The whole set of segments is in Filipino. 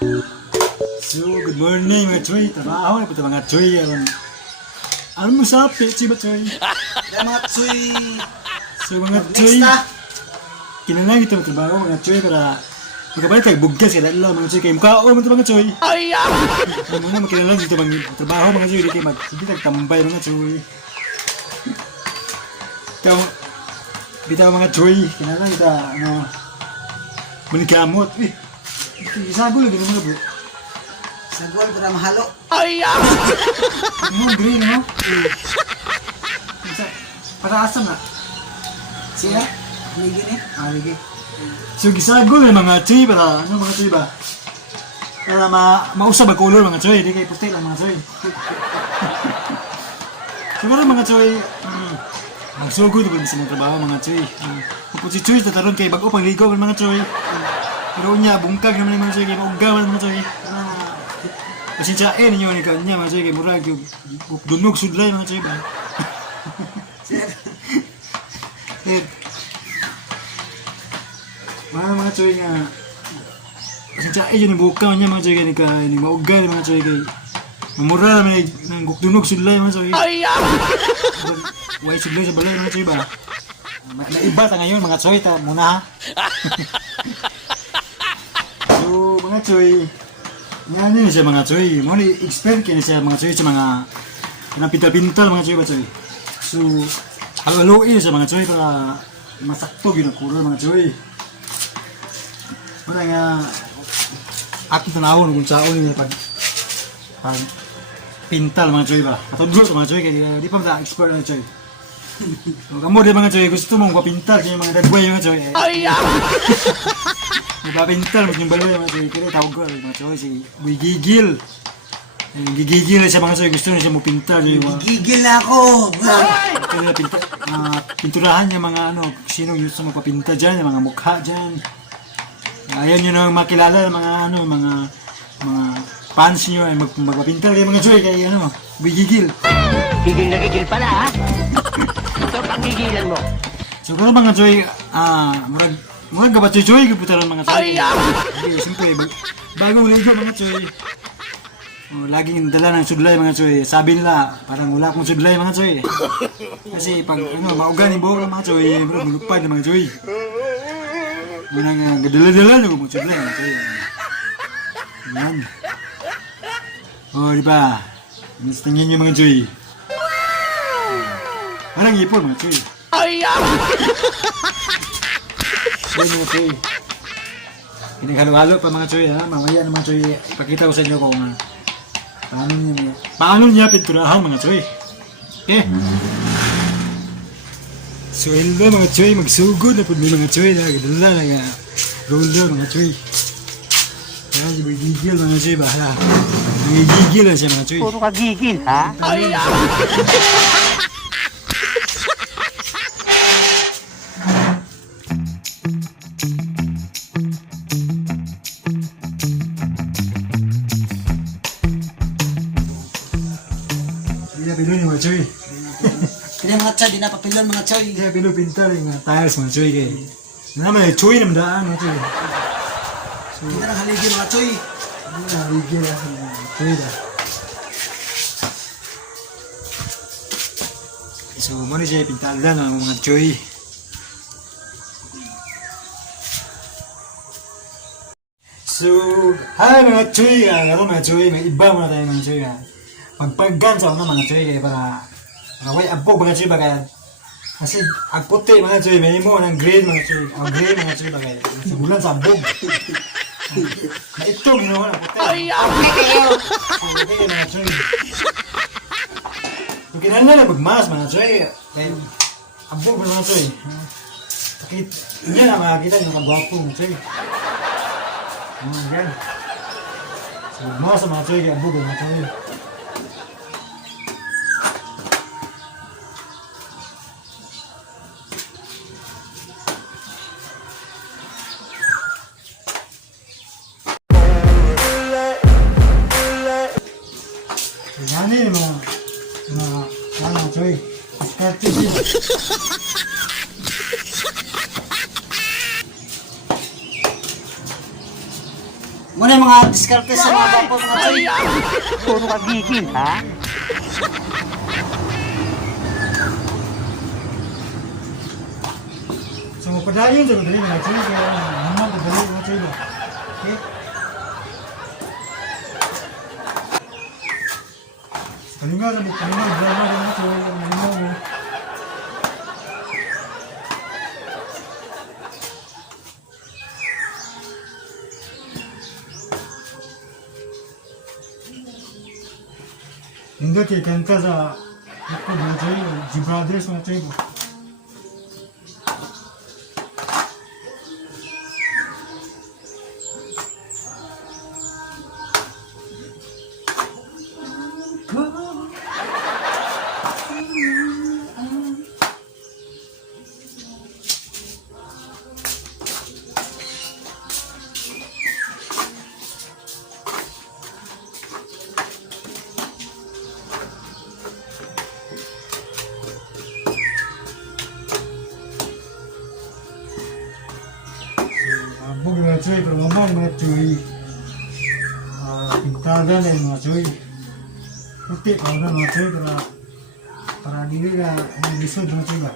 So, good morning mga Choy. Trabaho na po ito mga Choy. Ano mo sabi? Si ba Choy? Mga Choy. So mga Choy, kinanang ito trabaho mga Choy para magkapalit tayo buggas ka lang mga Choy. Kaya mukha mo ito mga Choy. Ay! Ano muna makinanang dito mga trabaho mga Choy. Hindi kayo hindi tagtambay mga Choy. Ikaw, bitaw mga Choy. Kinanang ito, manikamot. Isagol lagi naman po. Sagol para mahalo. Ay! Green no? Para asam na? Siya? Ligi ni? Ligi. So gisagol yung mga Choy para, mga Choy ba? Para mausab ang color mga Choy. Hindi kayo puti lang mga Choy. Siguro mga Choy, magsugod ko sa mga trabaho mga Choy. Kung si Choy tataron kay bago pang ligo mga Choy. Pero niya, bungkag naman yung mga Choy, kaya maugawan mga Choy. Pasensyain ninyo ni kanya mga Choy, kaya murag yung dunog sudlay mga Choy ba? Mga Choy nga, pasensyain yun yung bukaw niya mga Choy, kaya maugawan mga Choy, kaya mamura naman ng dunog sudlay mga Choy. Huwag sudlay sa balay mga Choy ba? Naiba ta ngayon mga Choy, ta muna ha. So mga Choy, nga nyo siya mga Choy, mo ni expert kayo siya mga Choy sa mga pinapintal-pintal mga Choy ba Choy. So, halo-haloin siya mga Choy para masakto yun ang kulor mga Choy. Wala nga, aking tanawon kung saan niya pag pintal mga Choy ba. Patudlo sa mga Choy, kaya di pa mga expert mga Choy. So, kamo di mga Choy, gusto mong papintal kaya mga dagway mga Choy. Ay! Magpapintal mo yung baloy mga Choy, kaya tawag ko mga Choy, si Boy Gigil. Gigigil siya mga Choy, gusto na siya mo pintal. Gigil na ako! Kaya pinturahan niya mga sino gusto mo papintal dyan, yung mga mukha dyan. Ayan nyo na makilala mga mga fans nyo ay magpapintal kayo mga Choy, kaya Boy Gigil. Gigil na gigil pala ha? Ito pang gigilan mo. Siguro mga Choy, mga gabat Choy, kaputaran mga Choy. Hindi, siyempre, bagong ligo mga Choy. Laging dala ng sudlay mga Choy. Sabi nila, parang wala akong sudlay mga Choy. Kasi pag maugan yung buhok ng mga Choy, malupad ng mga Choy. Munang gadala-dala na kung sudlay mga Choy. Yan. Di ba? Tingin yung mga Choy. Parang ipon mga Choy. Yan mga Choy. Pinaghalo-halo pa mga Choy ha. Mamaya naman Choy, ipakita ko sa inyo kung paano niya pinturahan mga Choy. Okay? So hello mga Choy, magsugod na po mga Choy. Gadala na roller mga Choy. Yan, si Gigil mga Choy. Bahala. Nangigigil lang siya mga Choy. Puro ka gigil ha? Pilon yung mga Choy. Kaya mga Choy, di na papilon mga Choy. Kaya pilon pintal yung tiles mga Choy kay. Naman Choy naman daan mga Choy. Hindi na haligi mga Choy. Haligi na Choy da. So muna siya pintal na ng mga Choy. So, hi mga Choy. Mga Choy, may iba muna tayo mga Choy. Pagpaggan sa mga Choy kaya para way abog mga Choy bagay. Kasi agputi mga Choy, may mo ng green mga Choy. Green mga Choy bagay. Sigulan sa abog. Na ito ginawa ng puti. Okay kayo! Okay mga Choy. Pag kinahanglan na magmas mga Choy, kaya abog mga Choy. Hindi na makakita yung kagwapo mga Choy. Yan. So magmas mga Choy, kaya abog mga Choy. Yan yung mga Choy. Practice yun. Muna yung mga diskarte sa mga bapo mga choy. Puro ka gigil, ha? So, padayon sa dali mga choy. Kaya naman dali mga choy ba. Okay? Kalinga lang mo, drama lang mga choy. Kalinga mo. Hindi kaya kanta sa ito mga choy. G-Brothers mga choy ba. Abog mga choy, pero mamang mga choy. Pintada na yung mga choy. Puti pa na mga choy, para dili na lisod mga choy ba.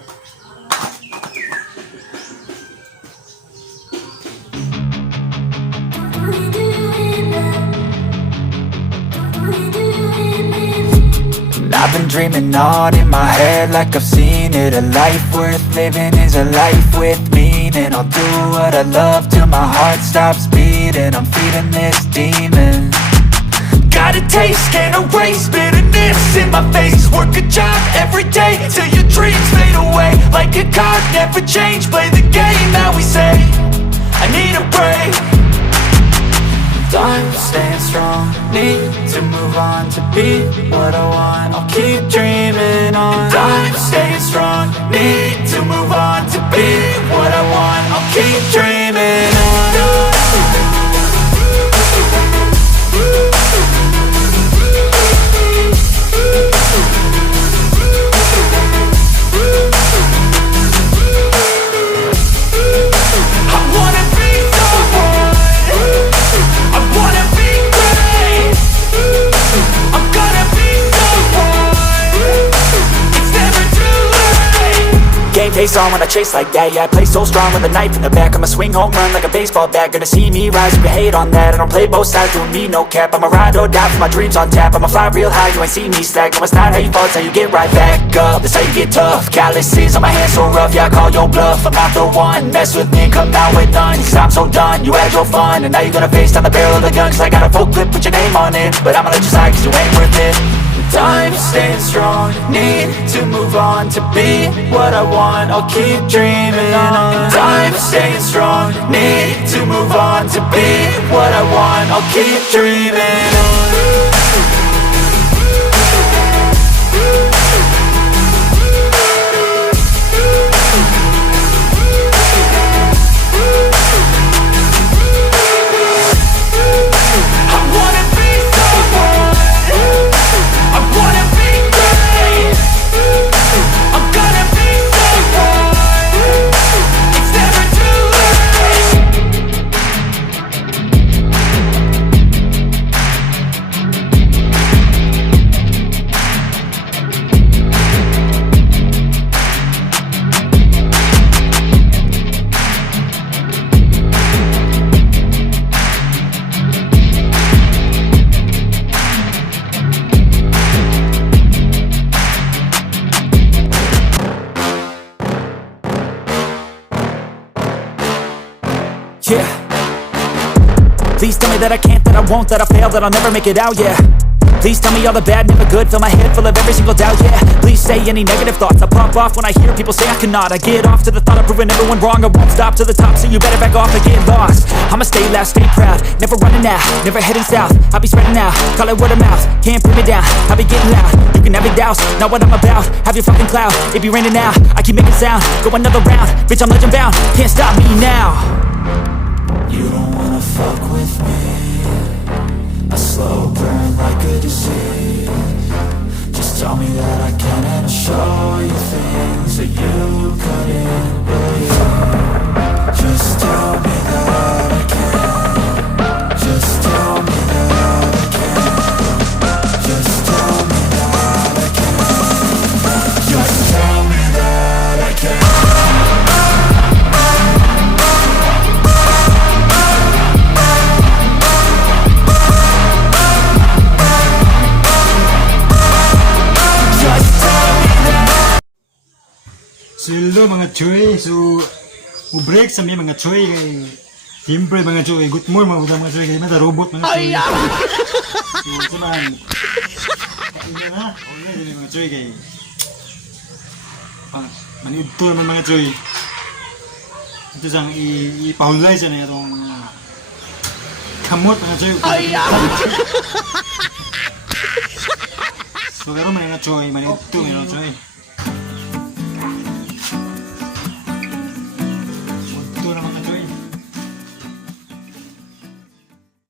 I've been dreaming on in my head like I've seen it. A life worth living is a life with meaning. I'll do what I love till my heart stops beating. I'm feeding this demon. Got a taste, can't erase bitterness in my face. Work a job every day till your dreams fade away. Like a card, never change, play the game that we say. I need a break. I'm staying strong, need to move on to be what I want. I'll keep dreaming on. I'm staying strong, need to move on to be what I want. I'll keep dreaming on. Face on when I chase like that. Yeah, I play so strong with a knife in the back. I'ma swing home run like a baseball bat. Gonna see me rise, you can hate on that. I don't play both sides, doing me no cap. I'ma ride or die for my dreams on tap. I'ma fly real high, you ain't see me slack. No, it's not how you fall, it's how you get right back up. That's how you get tough. Calluses on my hands so rough, yeah, I call your bluff. I'm not the one, mess with me, come out with none. Cause I'm so done, you had your fun. And now you're gonna face down the barrel of the gun. Cause I got a full clip with your name on it. But I'ma let you slide cause you ain't worth it. I'm staying strong, need to move on to be what I want. I'll keep dreaming on. I'm staying strong, need to move on to be what I want. I'll keep dreaming on. Yeah. Please tell me that I can't, that I won't, that I fail, that I'll never make it out, yeah. Please tell me all the bad, never good, fill my head full of every single doubt, yeah. Please say any negative thoughts, I pop off when I hear people say I cannot. I get off to the thought of proving everyone wrong, I won't stop to the top, so you better back off and get lost. I'ma stay loud, stay proud, never running out, never heading south. I'll be spreading out, call it word of mouth, can't put me down, I'll be getting loud. You can have it douse, not what I'm about, have your fucking cloud. It be raining now, I keep making sound, go another round, bitch I'm legend bound, can't stop me now. You don't wanna fuck with me, a slow burn like a disease. Just tell me that I can and I'll show you things that you couldn't believe. Just tell me that I can, just Silo mga choy. So, break sa mga choy kay siyempre mga choy, good morning mga choy kay mata robot mga choy. So, saman. Kain na. Okay, mga choy kay manidto naman mga choy. Ito sang ipahulay siya na itong kamot mga choy. So, pero mga choy, manidto mga choy.